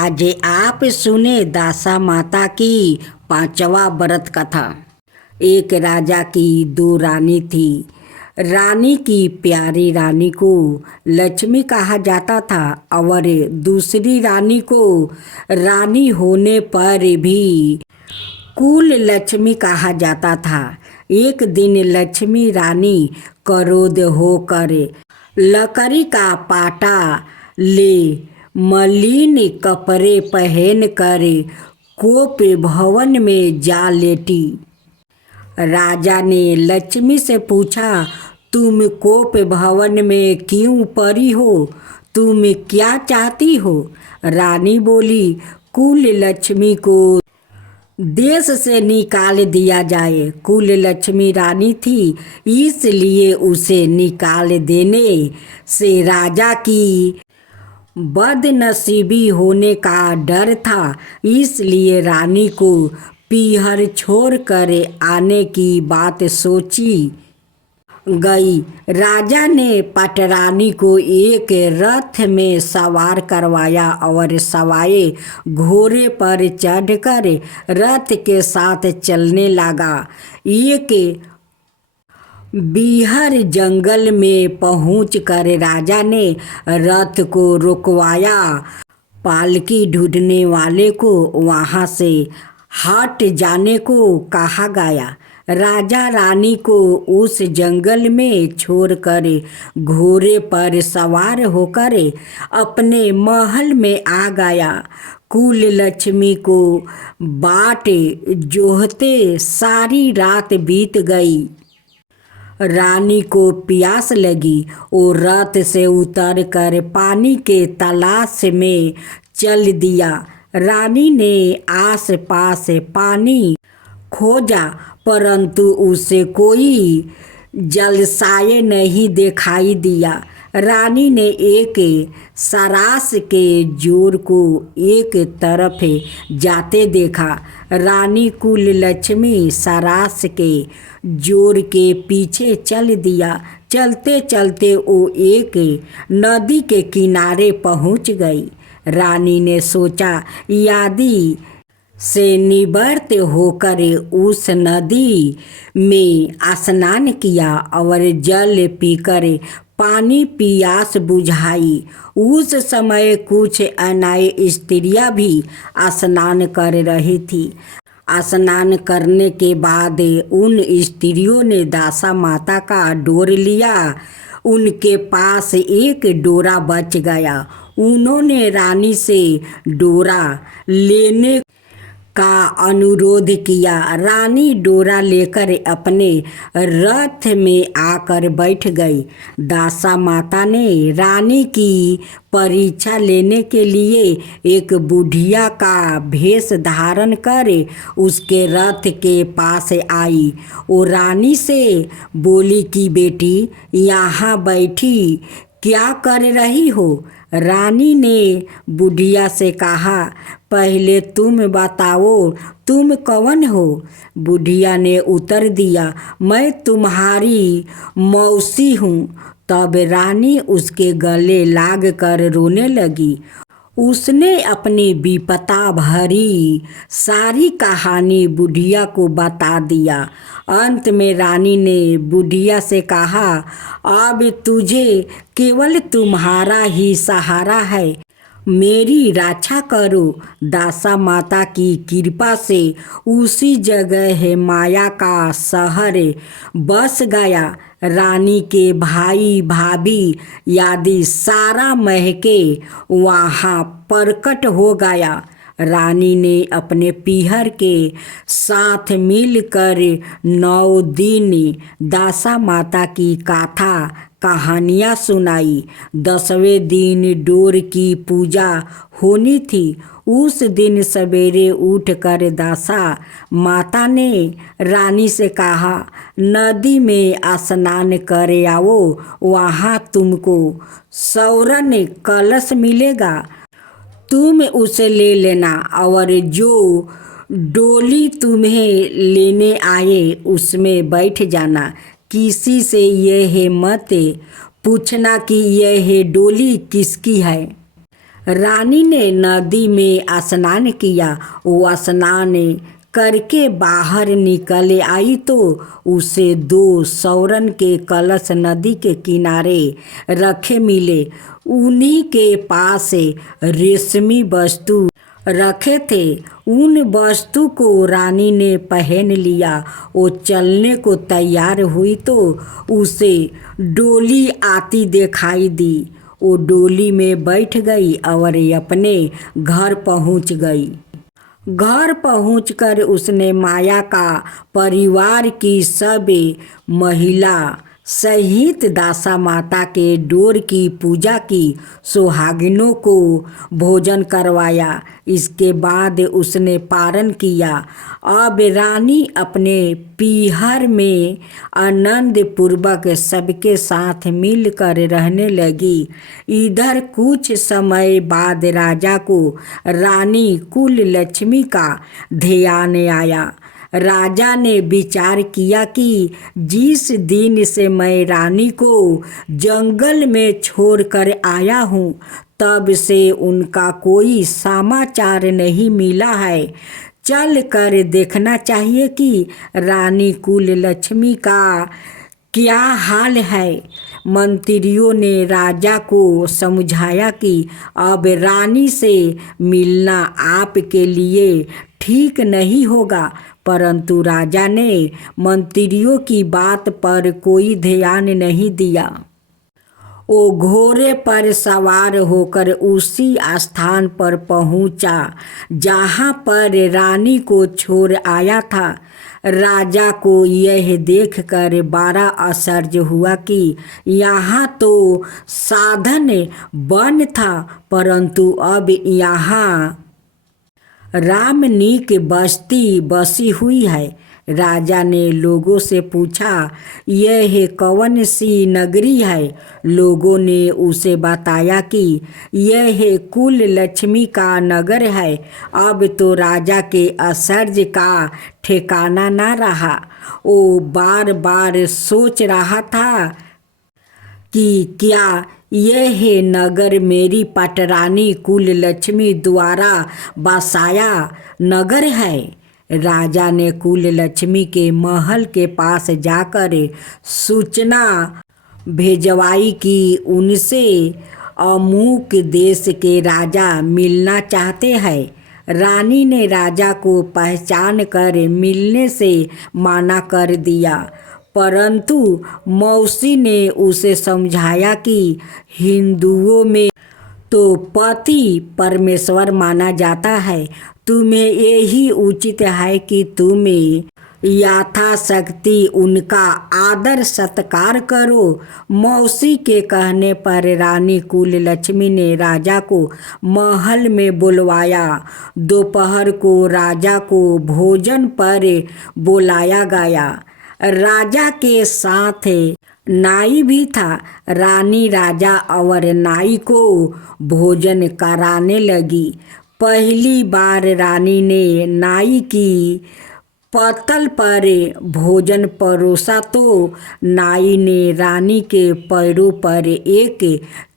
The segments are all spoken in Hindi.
आज आप सुने दासा माता की पांचवा व्रत कथा। एक राजा की दो रानी थी। रानी की प्यारी रानी को लक्ष्मी कहा जाता था और दूसरी रानी को रानी होने पर भी कुल लक्ष्मी कहा जाता था। एक दिन लक्ष्मी रानी क्रोध होकर लकड़ी का पाटा ले मलिन कपड़े पहनकर कोप भवन में जा लेटी। राजा ने लक्ष्मी से पूछा, तुम कोप भवन में क्यों पड़ी हो? तुम क्या चाहती हो? रानी बोली, कुल लक्ष्मी को देश से निकाल दिया जाए। कुल लक्ष्मी रानी थी, इसलिए उसे निकाल देने से राजा की बदनसीबी होने का डर था, इसलिए रानी को पीहर छोड़कर आने की बात सोची गई। राजा ने पटरानी को एक रथ में सवार करवाया और सवाए घोड़े पर चढ़कर रथ के साथ चलने लगा। एक बीहर जंगल में पहुंचकर राजा ने रथ को रुकवाया। पालकी ढूंढने वाले को वहां से हट जाने को कहा गया। राजा रानी को उस जंगल में छोड़कर घोड़े पर सवार होकर अपने महल में आ गया। कुल लक्ष्मी को बाट जोहते सारी रात बीत गई। रानी को प्यास लगी और रथ से उतरकर पानी के तलाश में चल दिया। रानी ने आस पास पानी खोजा, परंतु उसे कोई जलाशय नहीं दिखाई दिया। रानी ने एक सरास के जोर को एक तरफ जाते देखा। रानी कुल लक्ष्मी सरास के जोर के पीछे चल दिया। चलते चलते वो एक नदी के किनारे पहुंच गई। रानी ने सोचा, यदि से निवृत्त होकर उस नदी में स्नान किया और जल पीकर पानी प्यास बुझाई। उस समय कुछ अन्य स्त्रियां भी स्नान कर रही थी। स्नान करने के बाद उन स्त्रियों ने दासा माता का डोर लिया। उनके पास एक डोरा बच गया। उन्होंने रानी से डोरा लेने का अनुरोध किया। रानी डोरा लेकर अपने रथ में आकर बैठ गई। दासा माता ने रानी की परीक्षा लेने के लिए एक बुढ़िया का भेष धारण कर उसके रथ के पास आई। वो रानी से बोली कि बेटी, यहाँ बैठी क्या कर रही हो? रानी ने बुढ़िया से कहा, पहले तुम बताओ, तुम कौन हो? बुढ़िया ने उत्तर दिया, मैं तुम्हारी मौसी हूँ। तब रानी उसके गले लाग कर रोने लगी। उसने अपनी विपदा भरी सारी कहानी बुढ़िया को बता दिया। अंत में रानी ने बुढ़िया से कहा, अब तुझे केवल तुम्हारा ही सहारा है, मेरी रक्षा करो। दासा माता की कृपा से उसी जगह माया का शहर बस गया। रानी के भाई भाभी आदि सारा महके वहाँ प्रकट हो गया। रानी ने अपने पीहर के साथ मिलकर 9 दिन दासा माता की कथा कहानियाँ सुनाई। 10वें दिन डोर की पूजा होनी थी। उस दिन सवेरे उठकर दासा माता ने रानी से कहा, नदी में स्नान कर आओ, वहाँ तुमको स्वर्ण कलश मिलेगा, तुम उसे ले लेना और जो डोली तुम्हें लेने आए उसमें बैठ जाना। किसी से यह मत पूछना कि यह डोली किसकी है। रानी ने नदी में स्नान किया। वो स्नान करके बाहर निकल आई तो उसे 2 स्वर्ण के कलश नदी के किनारे रखे मिले। उन्हीं के पास रेशमी वस्तु रखे थे। उन वस्तु को रानी ने पहन लिया। वो चलने को तैयार हुई तो उसे डोली आती दिखाई दी। वो डोली में बैठ गई और अपने घर पहुंच गई। घर पहुंचकर उसने माया का परिवार की सब महिला सहित दासा माता के डोर की पूजा की। सुहागिनों को भोजन करवाया। इसके बाद उसने पारण किया। अब रानी अपने पीहर में आनंद पूर्वक सबके साथ मिलकर रहने लगी। इधर कुछ समय बाद राजा को रानी कुल लक्ष्मी का ध्यान आया। राजा ने विचार किया कि जिस दिन से मैं रानी को जंगल में छोड़कर आया हूँ तब से उनका कोई समाचार नहीं मिला है। चल कर देखना चाहिए कि रानी कुल लक्ष्मी का क्या हाल है। मंत्रियों ने राजा को समझाया कि अब रानी से मिलना आपके लिए ठीक नहीं होगा, परंतु राजा ने मंत्रियों की बात पर कोई ध्यान नहीं दिया। वो घोड़े पर सवार होकर उसी स्थान पर पहुंचा जहां पर रानी को छोड़ आया था। राजा को यह देखकर बड़ा आश्चर्य हुआ कि यहाँ तो साधन वन था, परंतु अब यहाँ रामनी की बस्ती बसी हुई है। राजा ने लोगों से पूछा, यह कौन सी नगरी है? लोगों ने उसे बताया कि यह कुल लक्ष्मी का नगर है। अब तो राजा के आश्चर्य का ठिकाना न रहा। वो बार बार सोच रहा था कि क्या यह नगर मेरी पटरानी कुल लक्ष्मी द्वारा बसाया नगर है? राजा ने कुल लक्ष्मी के महल के पास जाकर सूचना भेजवाई कि उनसे अमुक देश के राजा मिलना चाहते हैं। रानी ने राजा को पहचान कर मिलने से मना कर दिया, परंतु मौसी ने उसे समझाया कि हिंदुओं में तो पति परमेश्वर माना जाता है। तुम्हें यही उचित है कि तुम्हें यथाशक्ति उनका आदर सत्कार करो। मौसी के कहने पर रानी कुल लक्ष्मी ने राजा को महल में बुलवाया। दोपहर को राजा को भोजन पर बुलाया गया। राजा के साथ नाई भी था। रानी राजा और नाई को भोजन कराने लगी। पहली बार रानी ने नाई की पत्तल पर भोजन परोसा तो नाई ने रानी के पैरों पर एक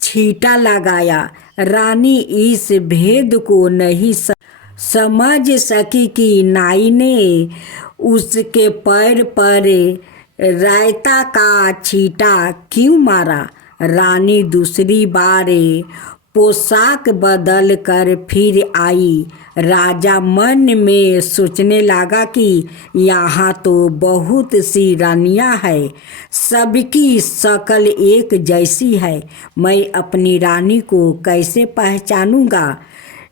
छींटा लगाया। रानी इस भेद को नहीं समझ सकी कि नाई ने उसके पैर पर रायता का छींटा क्यों मारा। रानी दूसरी बार पोशाक बदल कर फिर आई। राजा मन में सोचने लगा कि यहाँ तो बहुत सी रानियाँ हैं, सबकी शक्ल एक जैसी है। मैं अपनी रानी को कैसे पहचानूंगा।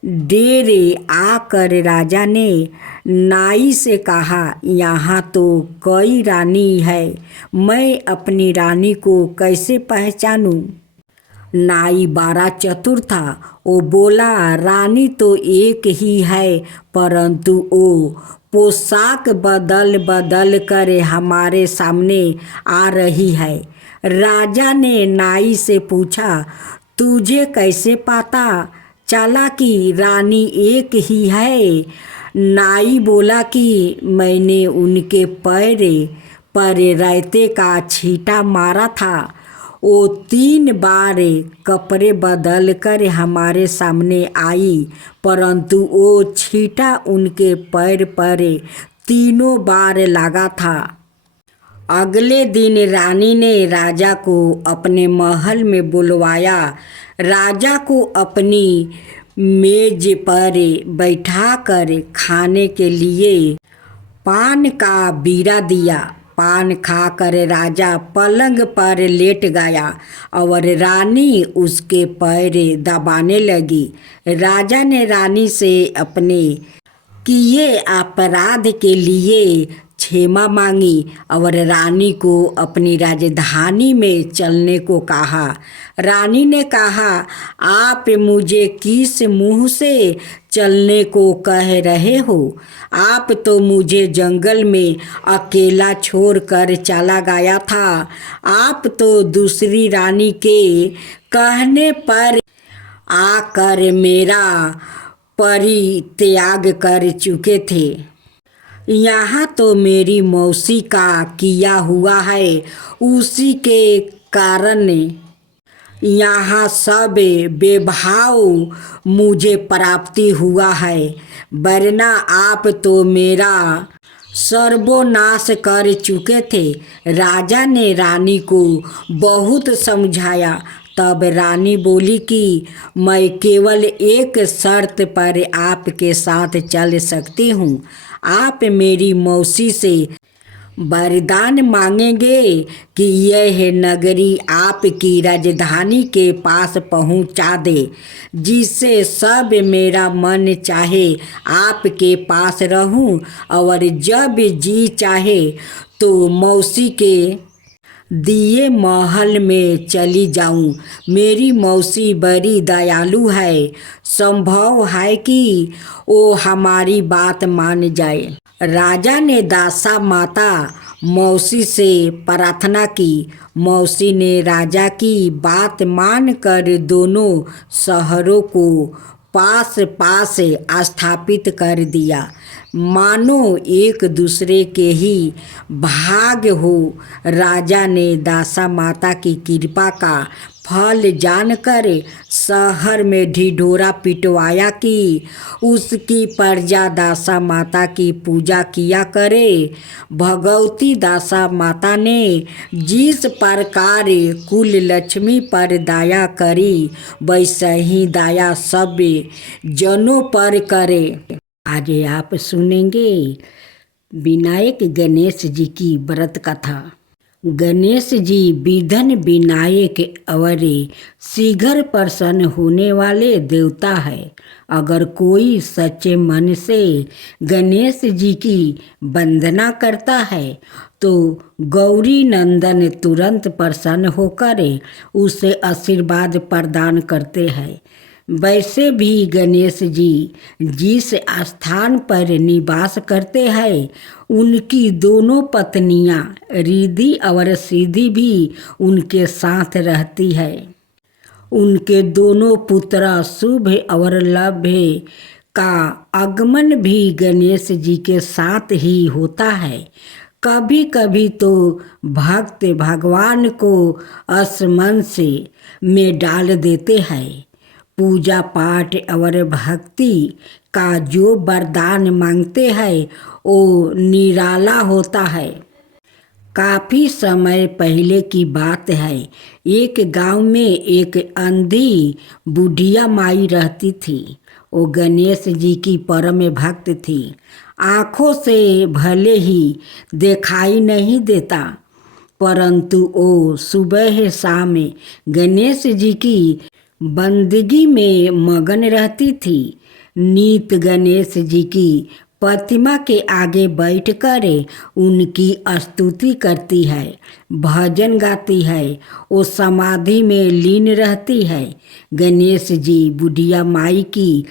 डेरे आकर राजा ने नाई से कहा, यहाँ तो कई रानी है, मैं अपनी रानी को कैसे पहचानूं। नाई बड़ा चतुर था। वो बोला, रानी तो एक ही है, परंतु वो पोशाक बदल बदल कर हमारे सामने आ रही है। राजा ने नाई से पूछा, तुझे कैसे पता चला कि रानी एक ही है। नाई बोला कि मैंने उनके पैर पर रायते का छींटा मारा था। वो 3 बार कपड़े बदल कर हमारे सामने आई, परंतु वो छींटा उनके पैर पर 3 बार लगा था। अगले दिन रानी ने राजा को अपने महल में बुलवाया। राजा को अपनी मेज पर बैठाकर खाने के लिए पान का बीड़ा दिया। पान खाकर राजा पलंग पर लेट गया और रानी उसके पैर दबाने लगी। राजा ने रानी से अपने किए अपराध के लिए क्षमा मांगी और रानी को अपनी राजधानी में चलने को कहा। रानी ने कहा, आप मुझे किस मुंह से चलने को कह रहे हो? आप तो मुझे जंगल में अकेला छोड़कर चला गया था। आप तो दूसरी रानी के कहने पर आकर मेरा परित्याग कर चुके थे। यहाँ तो मेरी मौसी का किया हुआ है, उसी के कारण यहाँ सब बेभाव मुझे प्राप्ति हुआ है, वरना आप तो मेरा सर्वनाश कर चुके थे। राजा ने रानी को बहुत समझाया। तब रानी बोली कि मैं केवल एक शर्त पर आपके साथ चल सकती हूँ। आप मेरी मौसी से वरदान मांगेंगे कि यह नगरी आपकी राजधानी के पास पहुंचा दे, जिससे सब मेरा मन चाहे आपके पास रहूं और जब जी चाहे तो मौसी के दिए महल में चली जाऊं। मेरी मौसी बड़ी दयालु है, संभव है कि वो हमारी बात मान जाए। राजा ने दासा माता मौसी से प्रार्थना की। मौसी ने राजा की बात मानकर दोनों शहरों को पास पास स्थापित कर दिया, मानो एक दूसरे के ही भाग हो। राजा ने दासा माता की कृपा का फल जानकर शहर में ढिढोरा पिटवाया कि उसकी प्रजा दासा माता की पूजा किया करे। भगवती दासा माता ने जिस प्रकार कुल लक्ष्मी पर दया करी, वैसे ही दया सब जनों पर करे। आज आप सुनेंगे विनायक गणेश जी की व्रत कथा। गणेश जी विघ्न विनायक और शीघ्र प्रसन्न होने वाले देवता है। अगर कोई सच्चे मन से गणेश जी की वंदना करता है तो गौरी नंदन तुरंत प्रसन्न होकर उसे आशीर्वाद प्रदान करते हैं। वैसे भी गणेश जी जिस स्थान पर निवास करते हैं, उनकी दोनों पत्नियां रिद्धि और सिद्धि भी उनके साथ रहती है। उनके दोनों पुत्र शुभ और लभ्य का आगमन भी गणेश जी के साथ ही होता है। कभी कभी तो भक्त भगवान को असमंस में डाल देते हैं। पूजा पाठ और भक्ति का जो वरदान मांगते हैं वो निराला होता है। काफ़ी समय पहले की बात है। एक गांव में एक अंधी बुढ़िया माई रहती थी। वो गणेश जी की परम भक्त थी। आँखों से भले ही दिखाई नहीं देता, परंतु वो सुबह शाम गणेश जी की बंदगी में मगन रहती थी। नित गणेश जी की प्रतिमा के आगे बैठकर उनकी स्तुति करती है, भजन गाती है, वो समाधि में लीन रहती है। गणेश जी बुढ़िया माई की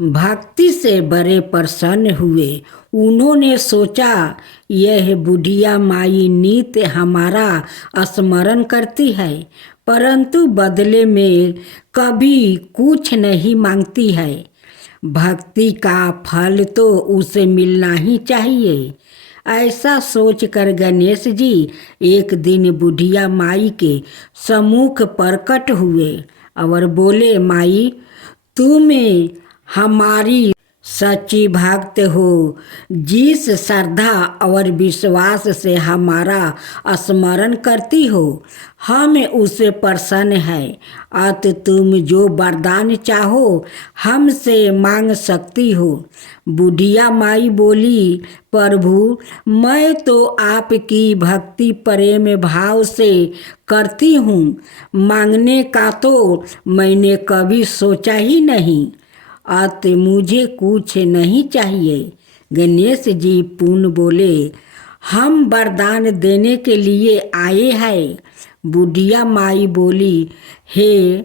भक्ति से बड़े प्रसन्न हुए। उन्होंने सोचा, यह बुढ़िया माई नित्य हमारा स्मरण करती है, परंतु बदले में कभी कुछ नहीं मांगती है। भक्ति का फल तो उसे मिलना ही चाहिए। ऐसा सोचकर गणेश जी एक दिन बुढ़िया माई के सम्मुख प्रकट हुए और बोले, माई तुम हमारी सच्ची भक्त हो। जिस श्रद्धा और विश्वास से हमारा स्मरण करती हो हम उससे प्रसन्न है। अत तुम जो वरदान चाहो हमसे मांग सकती हो। बुढ़िया माई बोली, प्रभु मैं तो आपकी भक्ति प्रेम भाव से करती हूँ, मांगने का तो मैंने कभी सोचा ही नहीं। अत मुझे कुछ नहीं चाहिए। गणेश जी पुनः बोले, हम वरदान देने के लिए आए हैं। बुढ़िया माई बोली, हे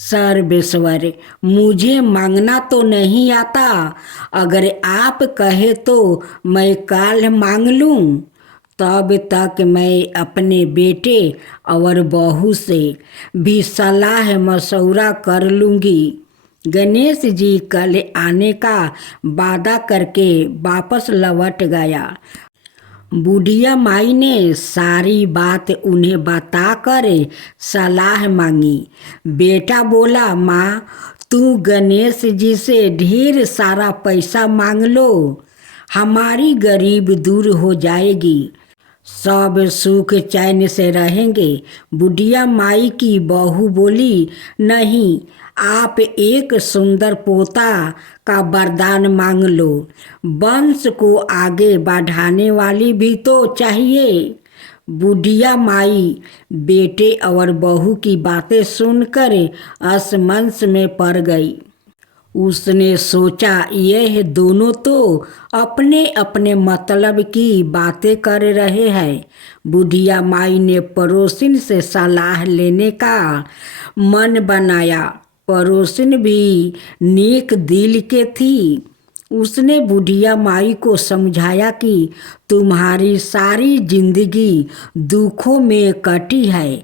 सर्वेश्वर मुझे मांगना तो नहीं आता, अगर आप कहे तो मैं काल मांग लूँ। तब तक मैं अपने बेटे और बहू से भी सलाह मशवरा कर लूँगी। गणेश जी कल आने का वादा करके वापस लौट गया। बुढ़िया माई ने सारी बात उन्हें बताकर सलाह मांगी। बेटा बोला, माँ तू गणेश जी से ढेर सारा पैसा मांग लो, हमारी गरीब दूर हो जाएगी, सब सुख चैन से रहेंगे। बुढ़िया माई की बहू बोली, नहीं आप एक सुंदर पोता का वरदान मांग लो, वंश को आगे बढ़ाने वाली भी तो चाहिए। बुढ़िया माई बेटे और बहू की बातें सुनकर असमंस में पड़ गई। उसने सोचा यह दोनों तो अपने अपने मतलब की बातें कर रहे हैं। बुढ़िया माई ने पड़ोसिन से सलाह लेने का मन बनाया। पड़ोसिन भी नेक दिल के थी। उसने बुढ़िया माई को समझाया कि तुम्हारी सारी जिंदगी दुखों में कटी है,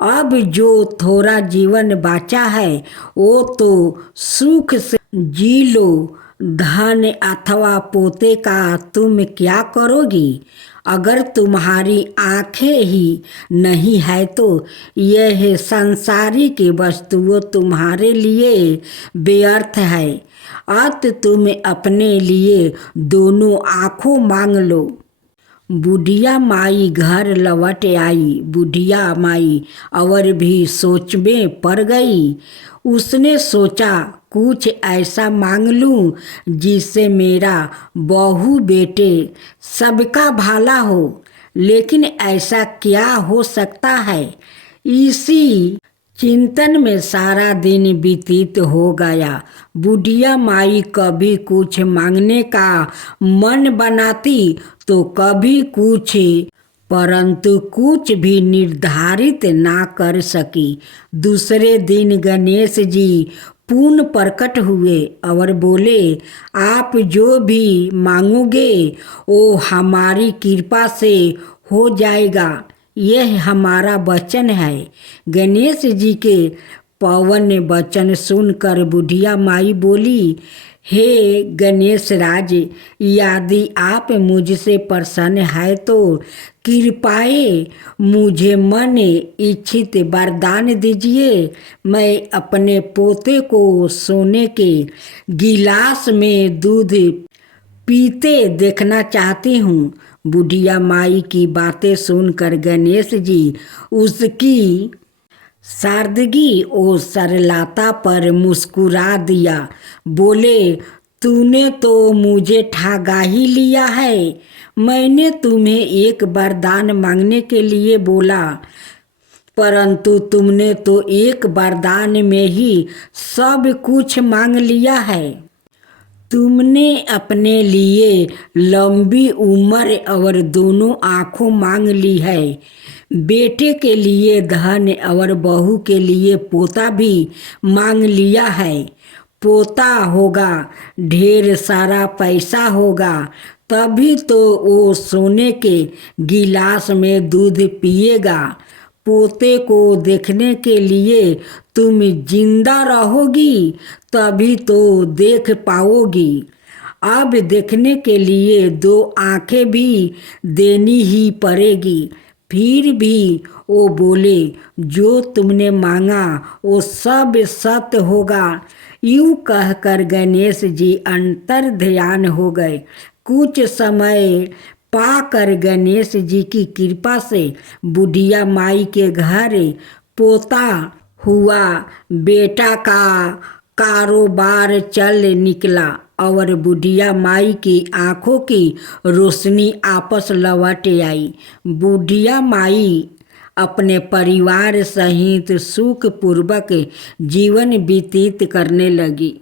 अब जो थोड़ा जीवन बचा है वो तो सुख से जी लो। धन अथवा पोते का तुम क्या करोगी? अगर तुम्हारी आंखें ही नहीं है तो यह संसारिक वस्तुओं तुम्हारे लिए व्यर्थ है। अत तुम अपने लिए दोनों आँखों मांग लो। बुढ़िया माई घर लौट आई। बुढ़िया माई और भी सोच में पड़ गई। उसने सोचा कुछ ऐसा मांग लूं जिससे मेरा बहू बेटे सबका भला हो। लेकिन ऐसा क्या हो सकता है? इसी चिंतन में सारा दिन व्यतीत हो गया। बुढ़िया माई कभी कुछ मांगने का मन बनाती तो कभी कुछ, परंतु कुछ भी निर्धारित ना कर सकी। दूसरे दिन गणेश जी पुनः प्रकट हुए और बोले, आप जो भी मांगोगे वो हमारी कृपा से हो जाएगा, यह हमारा वचन है। गणेश जी के पवन वचन सुनकर बुढ़िया माई बोली, हे गणेश राज, यदि आप मुझसे प्रसन्न है तो कृपाए मुझे मन इच्छित वरदान दीजिए। मैं अपने पोते को सोने के गिलास में दूध पीते देखना चाहती हूँ। बुढ़िया माई की बातें सुनकर गणेश जी उसकी सादगी और सरलता पर मुस्कुरा दिया। बोले, तूने तो मुझे ठगा ही लिया है। मैंने तुम्हें एक वरदान मांगने के लिए बोला, परंतु तुमने तो एक वरदान में ही सब कुछ मांग लिया है। तुमने अपने लिए लंबी उम्र और दोनों आँखों मांग ली है। बेटे के लिए धन और बहू के लिए पोता भी मांग लिया है। पोता होगा, ढेर सारा पैसा होगा, तभी तो वो सोने के गिलास में दूध पिएगा। पोते को देखने के लिए तुम जिंदा रहोगी, तभी तो देख पाओगी। अब देखने के लिए 2 आंखें भी देनी ही पड़ेगी। फिर भी वो बोले, जो तुमने मांगा वो सब सत्य होगा। यूं कहकर गणेश जी अंतर ध्यान हो गए। कुछ समय पाकर गणेश जी की कृपा से बुढ़िया माई के घर पोता हुआ बेटा का कारोबार चल निकला और बुढ़िया माई की आंखों की रोशनी आपस लौट आई। बुढ़िया माई अपने परिवार सहित सुखपूर्वक जीवन व्यतीत करने लगी।